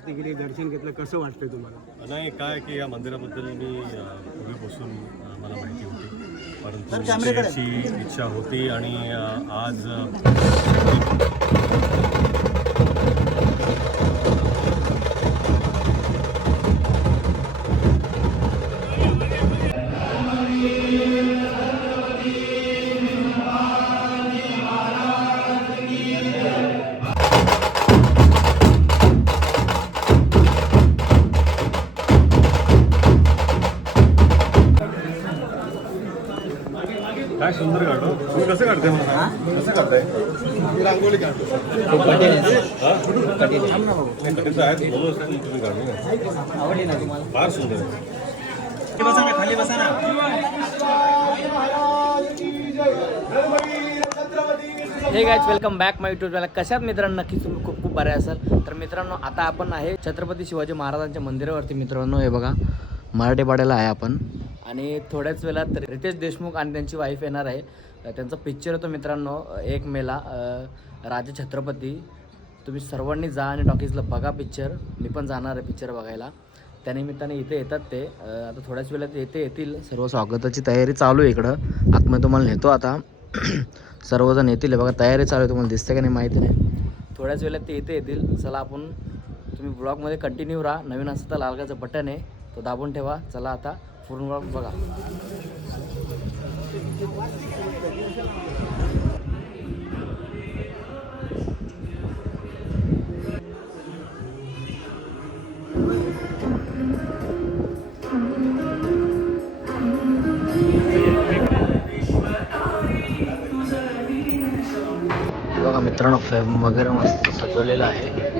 आरती केली, दर्शन घेतलं, कसं वाटतंय तुम्हाला? नाही काय की या मंदिराबद्दल मी पूर्वीपासून मला माहिती होती, परंतु याची इच्छा होती आणि आज काय सुंदर काढतो. तुम्ही कसं काढताय मला? कसं काढताय? मी रांगोळी काढतो. कठीण आहे म्हणून तुम्ही काढू. आवडली ना तुम्हाला? फार सुंदर आहे. बसा ना, खाली बसा ना. हे गाइस, वेलकम बॅक माय यूट्यूब चॅनल. कशात मित्रांनो, नक्कीच तुम्ही खूप खूप बरे असाल. तर मित्रांनो, आता आपण आहे छत्रपती शिवाजी महाराजांच्या मंदिरावरती. मित्रांनो हे बघा, मराठी पाड्याला आहे आपण आणि थोड्याच वेळात रितेश देशमुख आणि त्यांची वाईफ येणार आहे. त्यांचा पिक्चर होतो मित्रांनो 1 मेला, राजा छत्रपती. तुम्ही सर्वांनी जा आणि टॉकीजला बघा पिक्चर. मी पण जाणार आहे पिक्चर बघायला. त्यानिमित्ताने इथे येतात ते. आता थोड्याच वेळात येतील. सर्व स्वागताची तयारी चालू आहे इकडं. आतमध्ये तुम्हाला नेतो आता. सर्वजण येतील. बघा तयारी चालू आहे, तुम्हाला दिसते का नाही माहिती नाही. थोड्याच वेळात ते इथे येतील. चला आपण, तुम्ही ब्लॉगमध्ये कंटिन्यू राहा. नवीन असं तर लालगाचं बटन आहे, तो दाबून ठेवा. चला आता पूर्ण ब्लॉग बघा. बघा मित्रांनो, फेम वगैरे मस्त सजवलेलं आहे.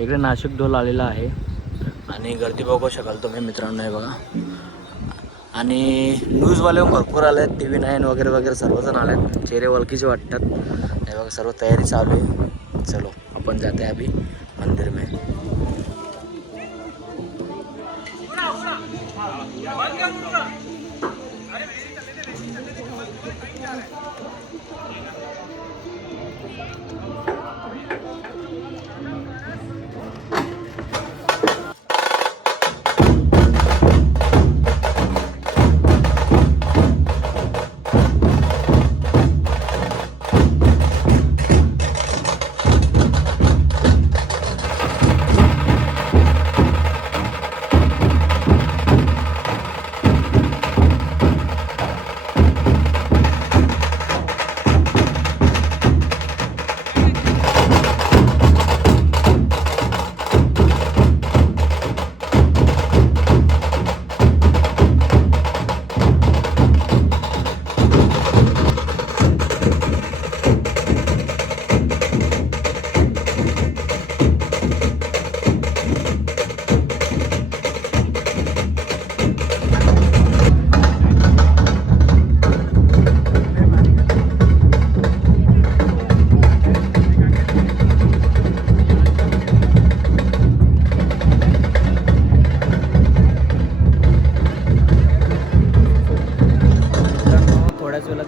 इकडे नाशिक ढोल आलेला आहे आणि गर्दी बघू शकाल तुम्ही मित्रांनो. हे बघा, आणि न्यूजवाले भरपूर आले आहेत. TV9 वगैरे वगैरे सर्वजण आले आहेत. चेहरे ओळखीचे वाटतात. हे बघा, सर्व तयारी चालू आहे. चलो आपण जाते अभी मंदिर में.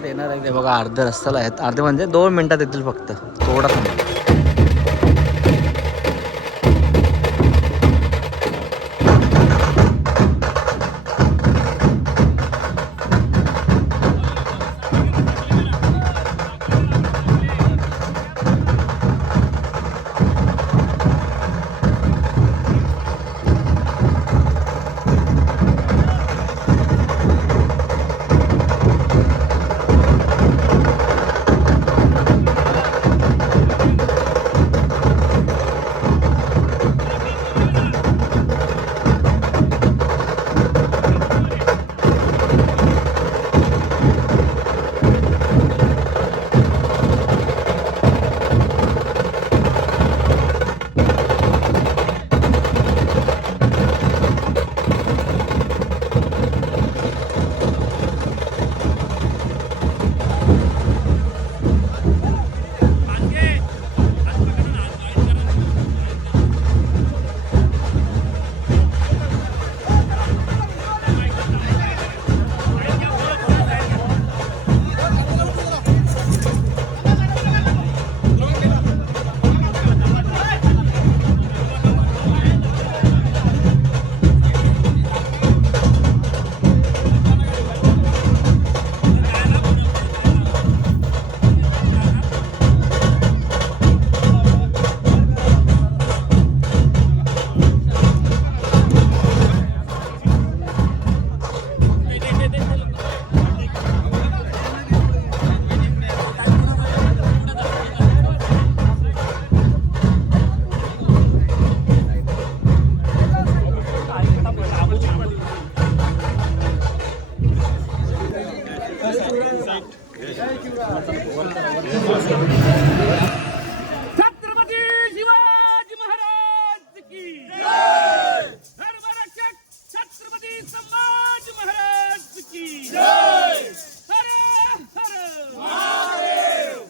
येणार आहे ते बघा. अर्ध्या रस्त्याला आहेत. अर्धे म्हणजे 2 मिनिटात येतील फक्त. थोडा थांबा. छत्रपती शिवाजी महाराज की जय. धर्मरक्षक छत्रपती संभाजी महाराज की जय. हर हर महादेव.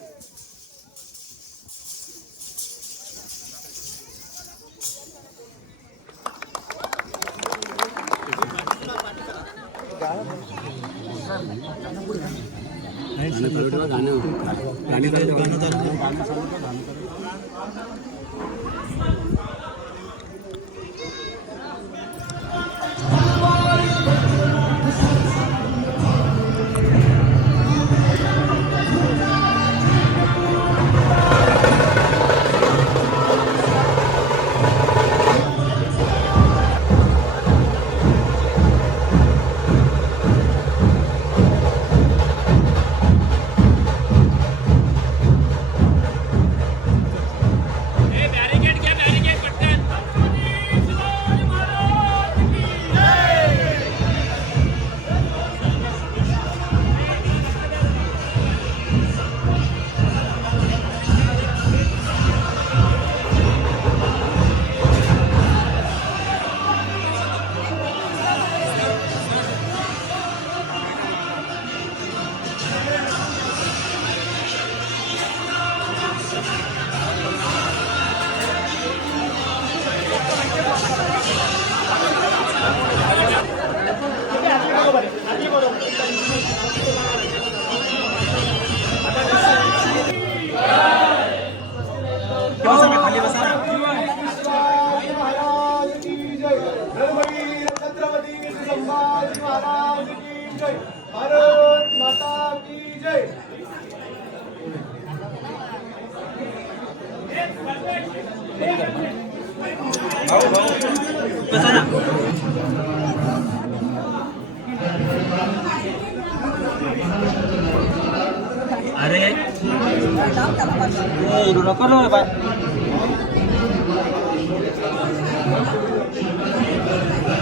धर्मवीर छत्रपती संभाजी महाराज की जय. भारत माता की जय.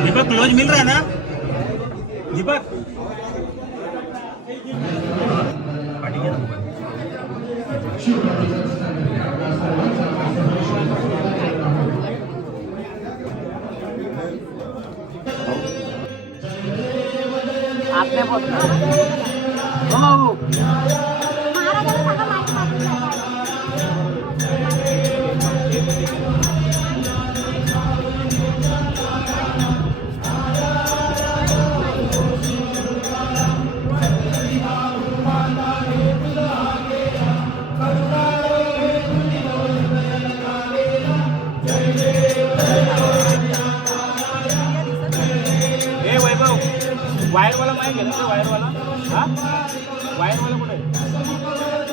दीपक क्लोज मिल रहा है ना दीपक? आपने बोल हो वायरवाला माहिती आहे ना वायरवाला हा वायरवाला कुठे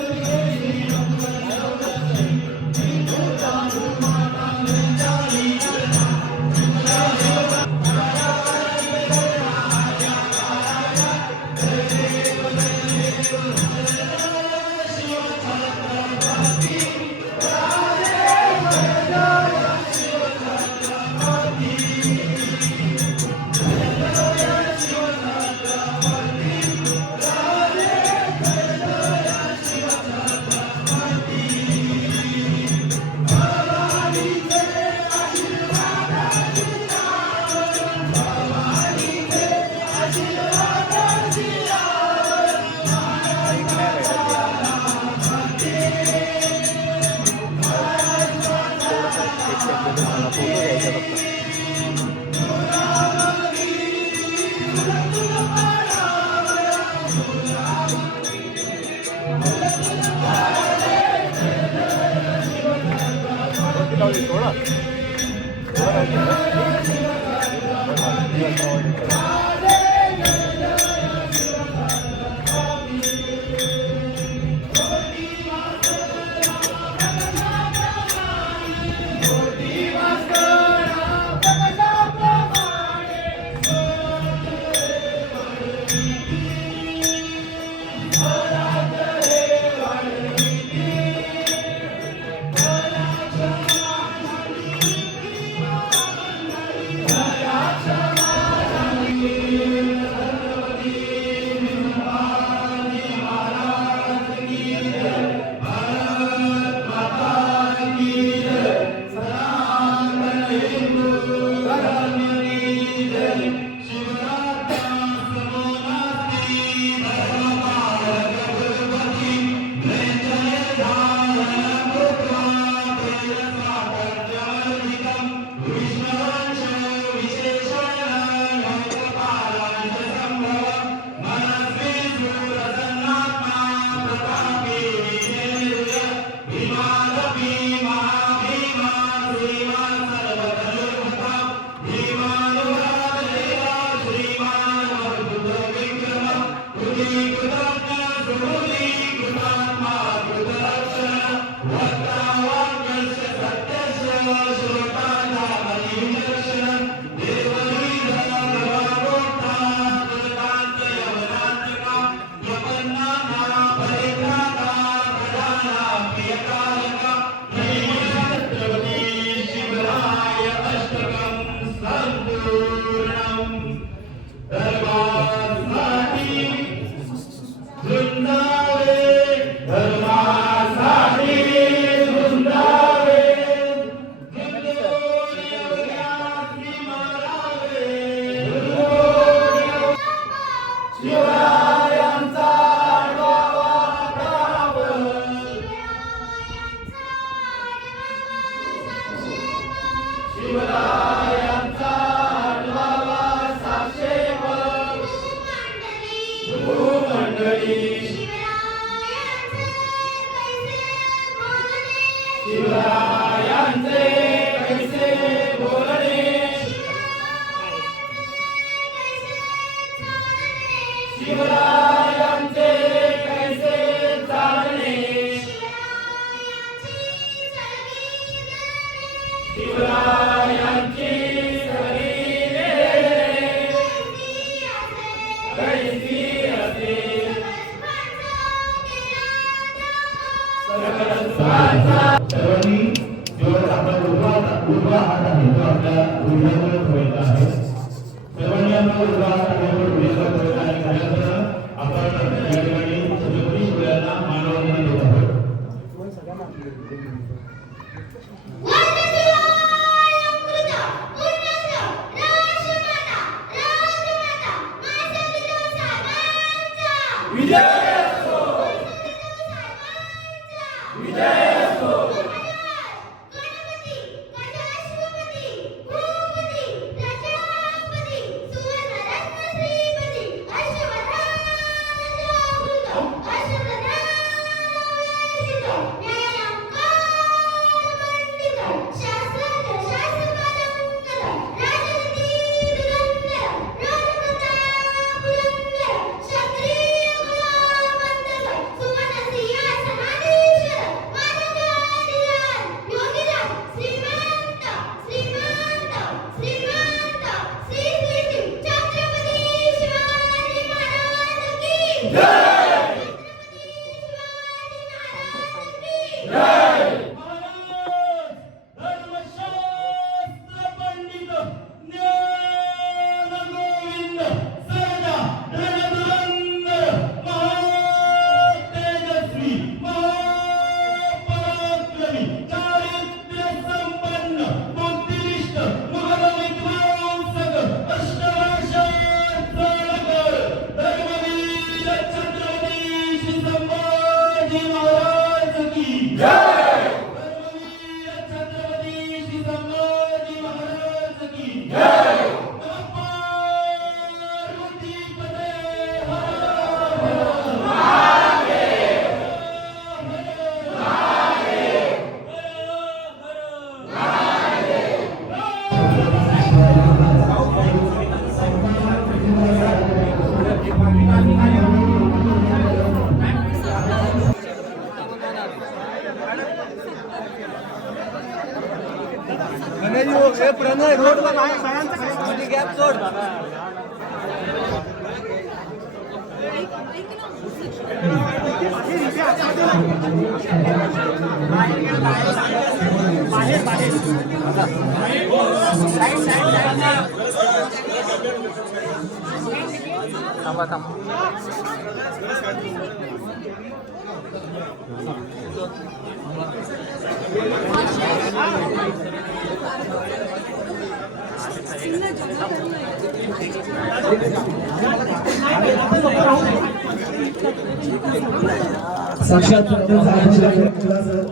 साक्षात त्यांचा अभिषेक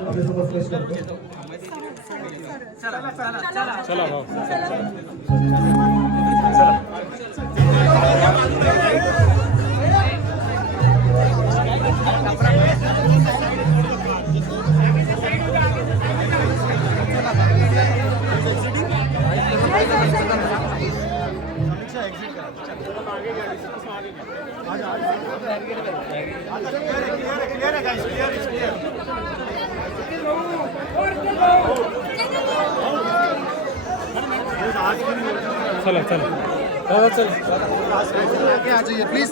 आपल्यासमोर पेश करतो. चला भाऊ चला चला दादा चल प्लीज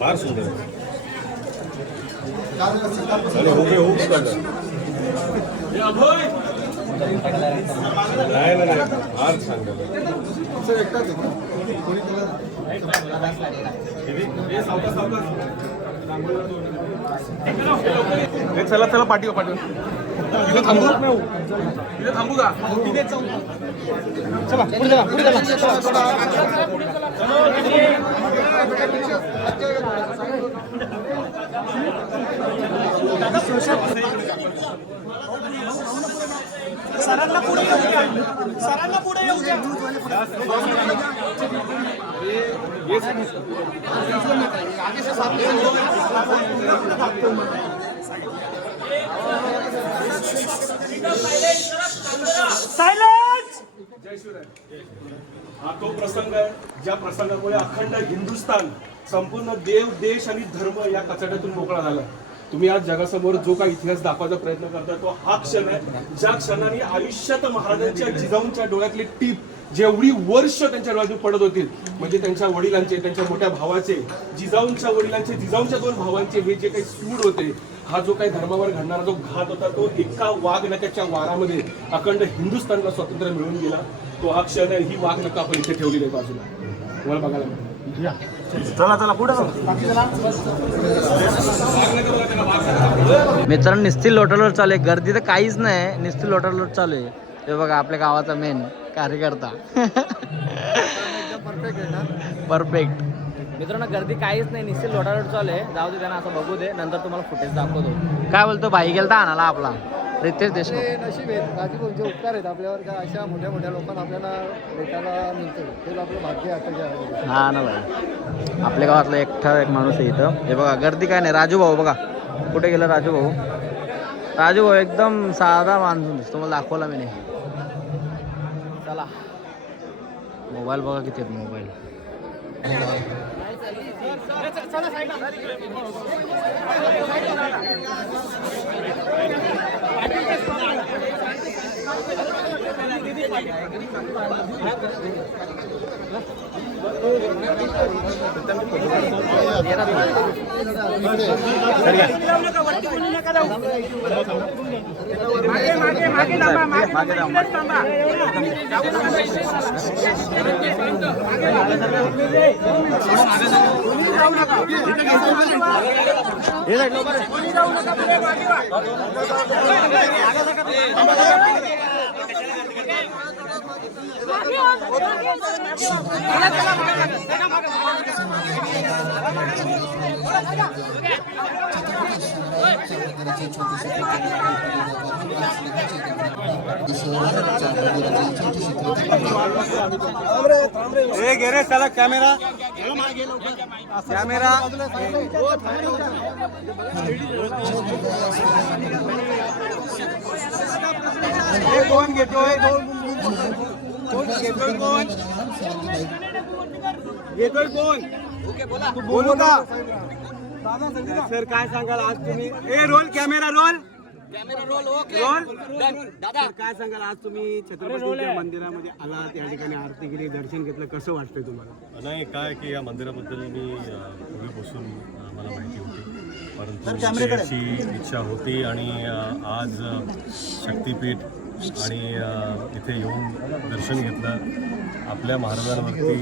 फार सुंदर नाही फार सांगतो चला चला पाठीवर इथे थांबू का चला पुढे सरांना पुढे येऊ द्या. सरांना पुढे येऊ द्या. जय शिवराय. हा तो प्रसंग आहे ज्या प्रसंगामुळे अखंड हिंदुस्थान संपूर्ण देव देश आणि धर्म या कचाट्यातून मोकळा झाला. तुम्ही आज जगासमोर जो काही इतिहास दाखवायचा प्रयत्न करता तो हा क्षण आहे ज्या क्षणाने आयुष्यात महाराजांच्या जिजाऊंच्या डोळ्यातली टीप जेवढी वर्ष त्यांच्या डोळ्यातून पडत होती म्हणजे त्यांच्या वडिलांचे त्यांच्या मोठ्या भावाचे जिजाऊंच्या वडिलांचे जिजाऊंच्या 2 भावांचे हे जे काही सूड होते हा जो काही धर्मावर घडणारा जो घात होता तो एका वाघनख्याच्या वारामध्ये अखंड हिंदुस्थानला स्वातंत्र्य मिळून गेला. तो हा क्षण आहे. ही वाघनखं आपण इथे ठेवलेली आहे बाजूला तुम्हाला बघायला मिळेल. चला चला पुढे मित्रांनो निस्ती लोटालोट चालू आहे. गर्दी तर काहीच नाही, निस्ती लोटालोट चालू आहे. हे बघा आपल्या गावाचा मेन कार्यकर्ता परफेक्ट. मित्रांनो गर्दी काहीच नाही, निस्ती लोटालोट चालू आहे. जाऊ दे त्यांना असं बघू दे, नंतर तुम्हाला फुटेज दाखवतो. काय बोलतो भाई गेलता आणाला आपला रितेश देशमुख. नशीब आहेत राजूभाऊंचे उपकार आहेत आपल्यावर का अशा मोठ्या मोठ्या लोकांना आपल्याला भेटायला मिळतं. ते आपलं भाग्य आहे. हा ना भाई आपल्या गावातला एक माणूस आहे इथं. हे बघा गर्दी काय नाही. राजू भाऊ बघा कुठे गेला राजू भाऊ. राजू भाऊ एकदम साधा माणूस दिसतो, मला दाखवला मी नाही. चला मोबाईल बघा किती आहेत मोबाईल. चला कॅमेरा कॅमेरा कोण घेतोय कोण बोलू का सर काय सांगाल आज तुम्ही. रोल कॅमेरा रोल दादा काय सांगाल आज तुम्ही छत्रपतीच्या मंदिरामध्ये आलात, या ठिकाणी आरती केली, दर्शन घेतलं, कसं वाटतंय तुम्हाला. नाही काय की या मंदिराबद्दल मी पूर्वीपासून मला माहिती होती परंतु याची इच्छा होती आणि आज शक्तिपीठ आणि इथे येऊन दर्शन घेतलं. आपल्या महाराजांवरती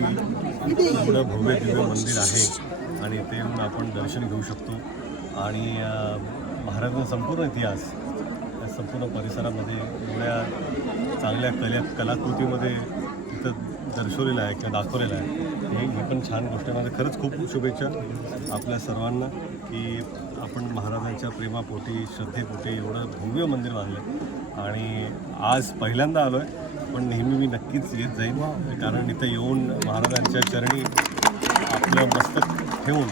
एवढं भव्य दिव्य मंदिर आहे आणि इथे येऊन आपण दर्शन घेऊ शकतो आणि महाराजांचा संपूर्ण इतिहास या संपूर्ण परिसरामध्ये एवढ्या चांगल्या कलाकृतीमध्ये इथं दर्शवलेलं आहे किंवा दाखवलेलं आहे. ही पण छान गोष्ट आहे. म्हणजे खरंच खूप शुभेच्छा आपल्या सर्वांना की आपण महाराजांच्या प्रेमापोटी श्रद्धेपोटी एवढं भव्य मंदिर बांधलं आणि आज पहिल्यांदा आलो आहे, पण नेहमी मी नक्कीच येत जाईन, कारण इथं येऊन महाराजांच्या चरणी आपलं मस्तक ठेवून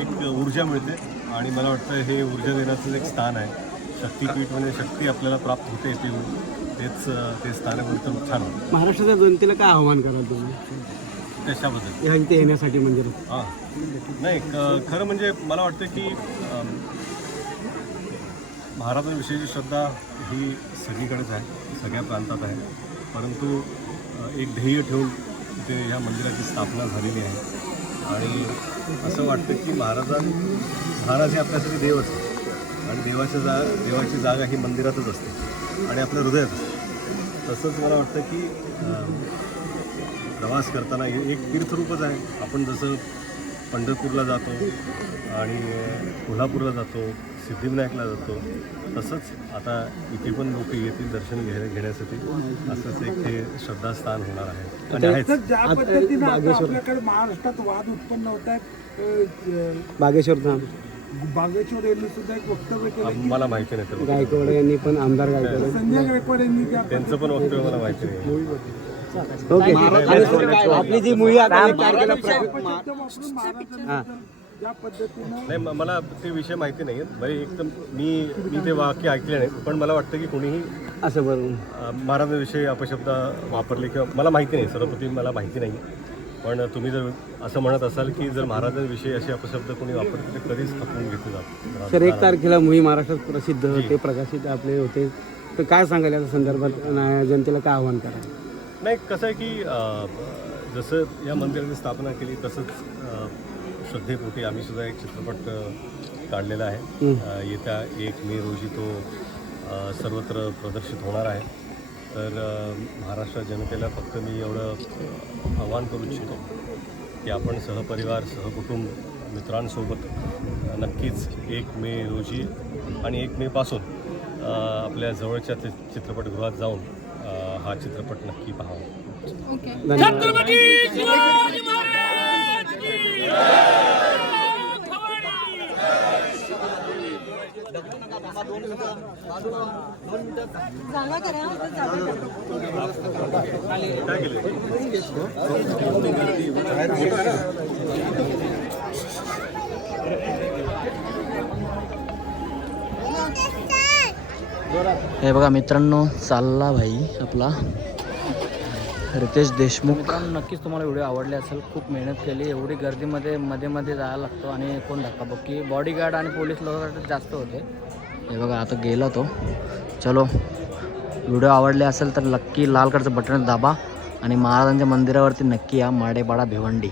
एक ऊर्जा मिळते आणि मला वाटतं हे ऊर्जा देण्याचं एक स्थान आहे. शक्तिपीठ म्हणजे शक्ती आपल्याला प्राप्त होते इथे येऊन, ते स्थान आहे, एकदम छान वाटतं. महाराष्ट्राच्या जनतेला काय आव्हान कराल तुम्ही त्याच्याबद्दल या इथे येण्यासाठी म्हणजे हां नाही खरं म्हणजे मला वाटतं की महाराजांविषयीची श्रद्धा ही सगळीकडेच आहे, सगळ्या प्रांतात आहे, परंतु एक ध्येय ठेवून इथे ह्या मंदिराची स्थापना झालेली आहे आणि असं वाटतं की महाराज हे आपल्यासाठी देवच आहे आणि देवाची जागा ही मंदिरातच असते आणि आपल्या हृदयात असते. तसंच मला वाटतं की प्रवास करताना हे एक तीर्थरूपच आहे. आपण जसं पंढरपूरला जातो आणि कोल्हापूरला जातो, सिद्धिविनायकला जातो, तसंच आता इथे पण लोक येतील दर्शन घेण्यासाठी. असंच एक हे श्रद्धास्थान होणार आहे आणि आहेच. ज्या पद्धतीनं आता आपल्याकडे महाराष्ट्रात वाद उत्पन्न होत आहेत, बागेश्वरचा बागेश्वर यांनी सुद्धा एक वक्तव्य केलं. मला माहिती नाही तर गायकवाड यांनी पण आमदार गायकवाड संजय गायकवाड यांनी त्या त्यांचं पण वक्तव्य मला माहिती नाही. ओके. आपली जी मुली आता 1 तारखेला शब्द वापरून महाराजांबद्दल ज्या पद्धतीनं नाही मला ते विषय माहिती नाही आहेत. बरे एकदम मी ते वाक्य ऐकले नाही, पण मला वाटतं की कोणीही असं बरोबर महाराजांविषयी अपशब्द वापरले किंवा मला माहिती नाही, सर्वप्रथम मला माहिती नाही. पण तुम्ही जर असं म्हणत असाल की जर महाराजांविषयी असे अपशब्द कोणी वापरले तर कधीच खपवून घेतले जातात. सर 1 तारखेला मुही महाराष्ट्रात प्रसिद्ध होते, प्रकाशित आपले होते, तर काय सांगाल या संदर्भात आणि जनतेला काय आव्हान करा? नाही कसं आहे की जसं या मंदिराची स्थापना केली तसंच श्रद्धेपोटी आम्ही सुद्धा एक चित्रपट काढलेला आहे. येत्या 1 मे रोजी तो सर्वत्र प्रदर्शित होणार आहे. तर महाराष्ट्र जनतेला फक्त मी एवढं आवाहन करू इच्छितो की आपण सहपरिवार सहकुटुंब मित्रांसोबत नक्कीच 1 मे रोजी आणि 1 मेपासून आपल्या जवळच्या चित्रपटगृहात जाऊन हा चित्रपट नक्की पाहावा. हे बघा मित्रांनो, चालला भाई आपला रितेश देशमुख. नक्कीच तुम्हाला व्हिडिओ आवडले असेल. खूप मेहनत केली, एवढी गर्दीमध्ये मध्ये जायला लागतो आणि कोण धक्काबक्की बॉडीगार्ड आणि पोलीस लोक जास्त होते. हे बघा आता गेला तो. चलो, व्हिडिओ आवडले असेल तर नक्की लाल कलरचं बटन दाबा आणि महाराजांच्या मंदिरावरती नक्की या माडेपाडा भिवंडी.